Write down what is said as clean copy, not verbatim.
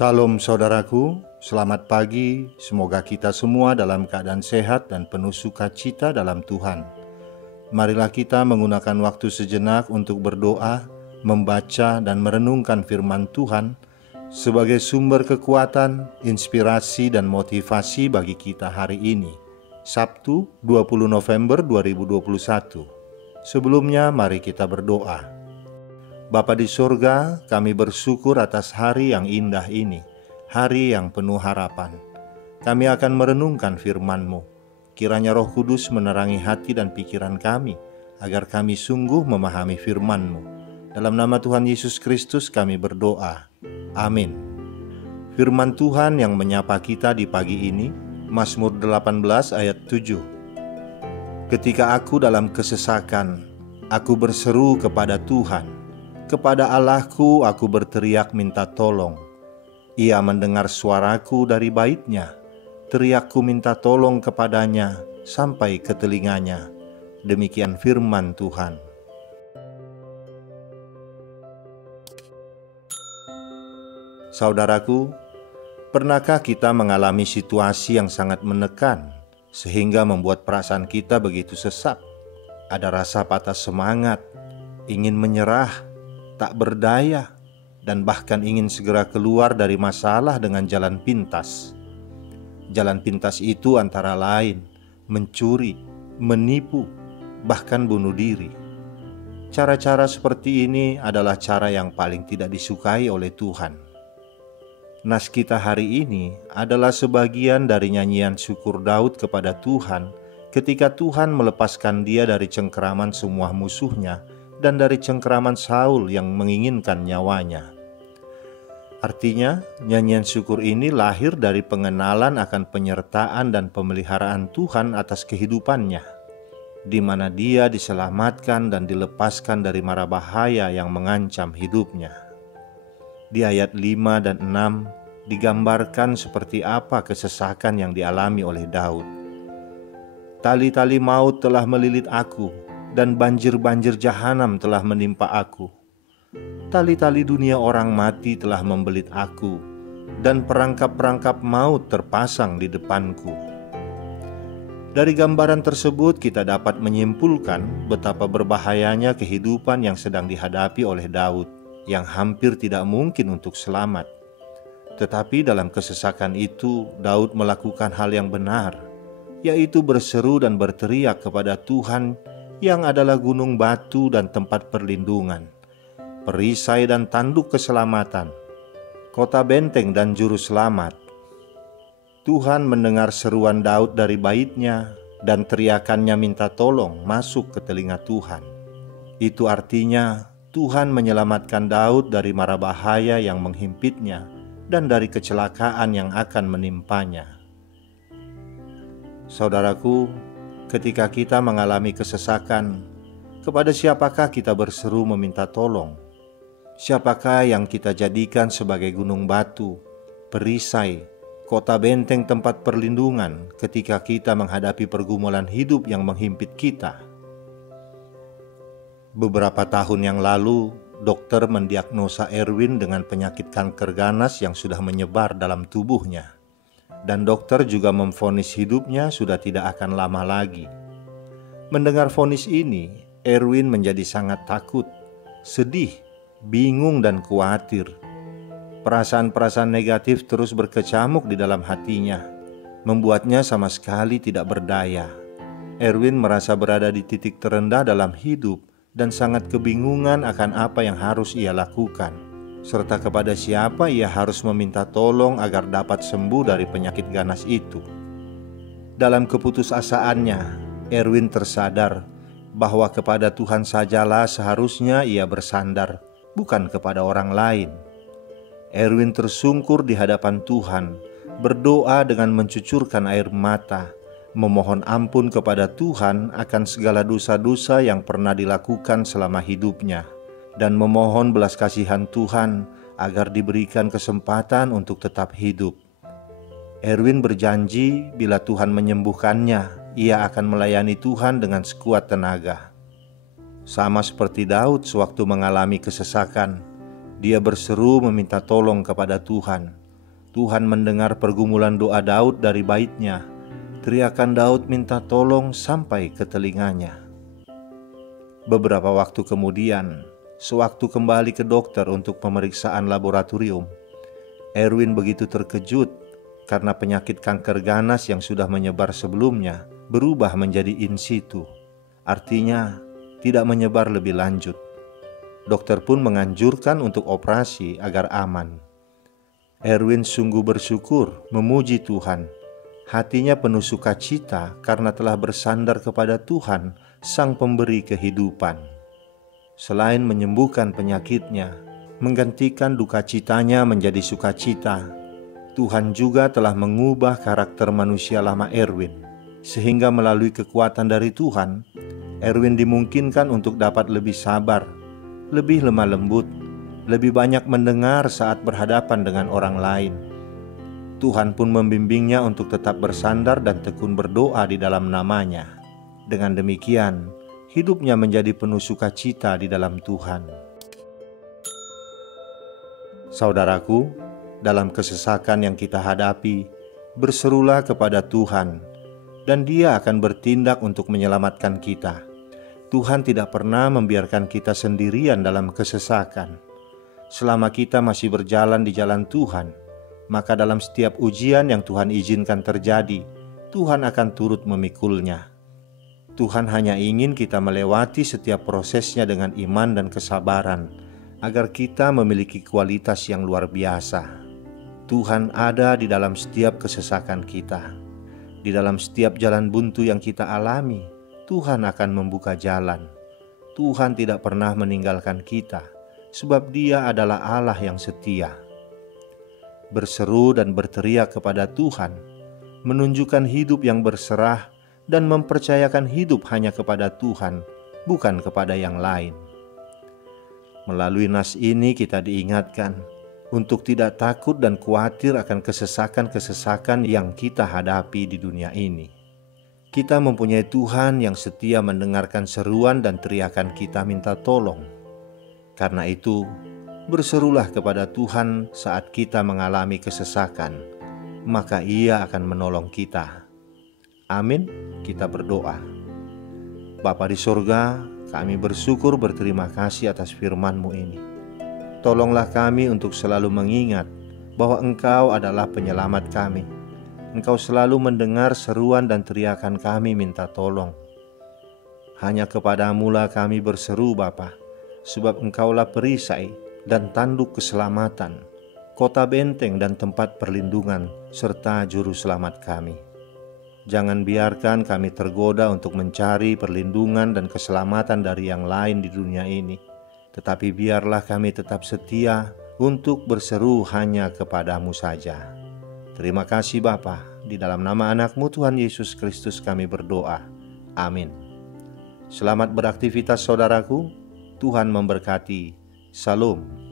Salam saudaraku, selamat pagi. Semoga kita semua dalam keadaan sehat dan penuh sukacita dalam Tuhan. Marilah kita menggunakan waktu sejenak untuk berdoa, membaca dan merenungkan firman Tuhan sebagai sumber kekuatan, inspirasi dan motivasi bagi kita hari ini, Sabtu 20 November 2021. Sebelumnya mari kita berdoa. Bapa di surga, kami bersyukur atas hari yang indah ini, hari yang penuh harapan. Kami akan merenungkan firman-Mu. Kiranya Roh Kudus menerangi hati dan pikiran kami, agar kami sungguh memahami firman-Mu. Dalam nama Tuhan Yesus Kristus kami berdoa. Amin. Firman Tuhan yang menyapa kita di pagi ini, Mazmur 18 ayat 7. Ketika aku dalam kesesakan, aku berseru kepada Tuhan. Kepada Allahku aku berteriak minta tolong. Ia mendengar suaraku dari baitnya. Teriakku minta tolong kepadanya sampai ke telinganya. Demikian firman Tuhan. Saudaraku, pernahkah kita mengalami situasi yang sangat menekan sehingga membuat perasaan kita begitu sesak? Ada rasa patah semangat, ingin menyerah, tak berdaya, dan bahkan ingin segera keluar dari masalah dengan jalan pintas. Jalan pintas itu antara lain mencuri, menipu, bahkan bunuh diri. Cara-cara seperti ini adalah cara yang paling tidak disukai oleh Tuhan. Nas kita hari ini adalah sebagian dari nyanyian syukur Daud kepada Tuhan ketika Tuhan melepaskan dia dari cengkeraman semua musuhnya dan dari cengkeraman Saul yang menginginkan nyawanya. Artinya, nyanyian syukur ini lahir dari pengenalan akan penyertaan dan pemeliharaan Tuhan atas kehidupannya, di mana dia diselamatkan dan dilepaskan dari mara bahaya yang mengancam hidupnya. Di ayat 5 dan 6 digambarkan seperti apa kesesakan yang dialami oleh Daud. Tali-tali maut telah melilit aku, dan banjir-banjir jahanam telah menimpa aku. Tali-tali dunia orang mati telah membelit aku, dan perangkap-perangkap maut terpasang di depanku. Dari gambaran tersebut kita dapat menyimpulkan betapa berbahayanya kehidupan yang sedang dihadapi oleh Daud, yang hampir tidak mungkin untuk selamat. Tetapi dalam kesesakan itu, Daud melakukan hal yang benar, yaitu berseru dan berteriak kepada Tuhan yang adalah gunung batu dan tempat perlindungan, perisai dan tanduk keselamatan, kota benteng dan juru selamat. Tuhan mendengar seruan Daud dari baitnya, dan teriakannya minta tolong masuk ke telinga Tuhan. Itu artinya Tuhan menyelamatkan Daud dari mara bahaya yang menghimpitnya dan dari kecelakaan yang akan menimpanya. Saudaraku, ketika kita mengalami kesesakan, kepada siapakah kita berseru meminta tolong? Siapakah yang kita jadikan sebagai gunung batu, perisai, kota benteng tempat perlindungan ketika kita menghadapi pergumulan hidup yang menghimpit kita? Beberapa tahun yang lalu, dokter mendiagnosa Erwin dengan penyakit kanker ganas yang sudah menyebar dalam tubuhnya. Dan dokter juga memvonis hidupnya sudah tidak akan lama lagi. Mendengar vonis ini, Erwin menjadi sangat takut, sedih, bingung dan khawatir. Perasaan-perasaan negatif terus berkecamuk di dalam hatinya, membuatnya sama sekali tidak berdaya. Erwin merasa berada di titik terendah dalam hidup dan sangat kebingungan akan apa yang harus ia lakukan, serta kepada siapa ia harus meminta tolong agar dapat sembuh dari penyakit ganas itu. Dalam keputusasaannya, Erwin tersadar bahwa kepada Tuhan sajalah seharusnya ia bersandar, bukan kepada orang lain. Erwin tersungkur di hadapan Tuhan, berdoa dengan mencucurkan air mata, memohon ampun kepada Tuhan akan segala dosa-dosa yang pernah dilakukan selama hidupnya, dan memohon belas kasihan Tuhan agar diberikan kesempatan untuk tetap hidup. Erwin berjanji bila Tuhan menyembuhkannya, ia akan melayani Tuhan dengan sekuat tenaga. Sama seperti Daud sewaktu mengalami kesesakan, dia berseru meminta tolong kepada Tuhan, Tuhan mendengar pergumulan doa Daud dari baitnya. Teriakan Daud minta tolong sampai ke telinganya. Beberapa waktu kemudian, sewaktu kembali ke dokter untuk pemeriksaan laboratorium, Erwin begitu terkejut karena penyakit kanker ganas yang sudah menyebar sebelumnya berubah menjadi in situ. Artinya, tidak menyebar lebih lanjut. Dokter pun menganjurkan untuk operasi agar aman. Erwin sungguh bersyukur, memuji Tuhan. Hatinya penuh sukacita karena telah bersandar kepada Tuhan, Sang Pemberi kehidupan. Selain menyembuhkan penyakitnya, menggantikan duka citanya menjadi sukacita, Tuhan juga telah mengubah karakter manusia lama Erwin, sehingga melalui kekuatan dari Tuhan, Erwin dimungkinkan untuk dapat lebih sabar, lebih lemah lembut, lebih banyak mendengar saat berhadapan dengan orang lain. Tuhan pun membimbingnya untuk tetap bersandar dan tekun berdoa di dalam nama-Nya. Dengan demikian, hidupnya menjadi penuh sukacita di dalam Tuhan. Saudaraku, dalam kesesakan yang kita hadapi, berserulah kepada Tuhan, dan Dia akan bertindak untuk menyelamatkan kita. Tuhan tidak pernah membiarkan kita sendirian dalam kesesakan. Selama kita masih berjalan di jalan Tuhan, maka dalam setiap ujian yang Tuhan izinkan terjadi, Tuhan akan turut memikulnya. Tuhan hanya ingin kita melewati setiap prosesnya dengan iman dan kesabaran, agar kita memiliki kualitas yang luar biasa. Tuhan ada di dalam setiap kesesakan kita. Di dalam setiap jalan buntu yang kita alami, Tuhan akan membuka jalan. Tuhan tidak pernah meninggalkan kita, sebab Dia adalah Allah yang setia. Berseru dan berteriak kepada Tuhan, menunjukkan hidup yang berserah dan mempercayakan hidup hanya kepada Tuhan, bukan kepada yang lain. Melalui nas ini kita diingatkan untuk tidak takut dan khawatir akan kesesakan-kesesakan yang kita hadapi di dunia ini. Kita mempunyai Tuhan yang setia mendengarkan seruan dan teriakan kita minta tolong. Karena itu, berserulah kepada Tuhan saat kita mengalami kesesakan, maka Ia akan menolong kita. Amin, kita berdoa. Bapa di sorga, kami bersyukur berterima kasih atas firman-Mu ini. Tolonglah kami untuk selalu mengingat bahwa Engkau adalah penyelamat kami. Engkau selalu mendengar seruan dan teriakan kami minta tolong. Hanya kepadamu-lah kami berseru Bapa, sebab Engkaulah perisai dan tanduk keselamatan, kota benteng dan tempat perlindungan, serta juru selamat kami. Jangan biarkan kami tergoda untuk mencari perlindungan dan keselamatan dari yang lain di dunia ini, tetapi biarlah kami tetap setia untuk berseru hanya kepadamu saja. Terima kasih Bapa, di dalam nama anak-Mu Tuhan Yesus Kristus kami berdoa. Amin. Selamat beraktivitas saudaraku, Tuhan memberkati. Salam.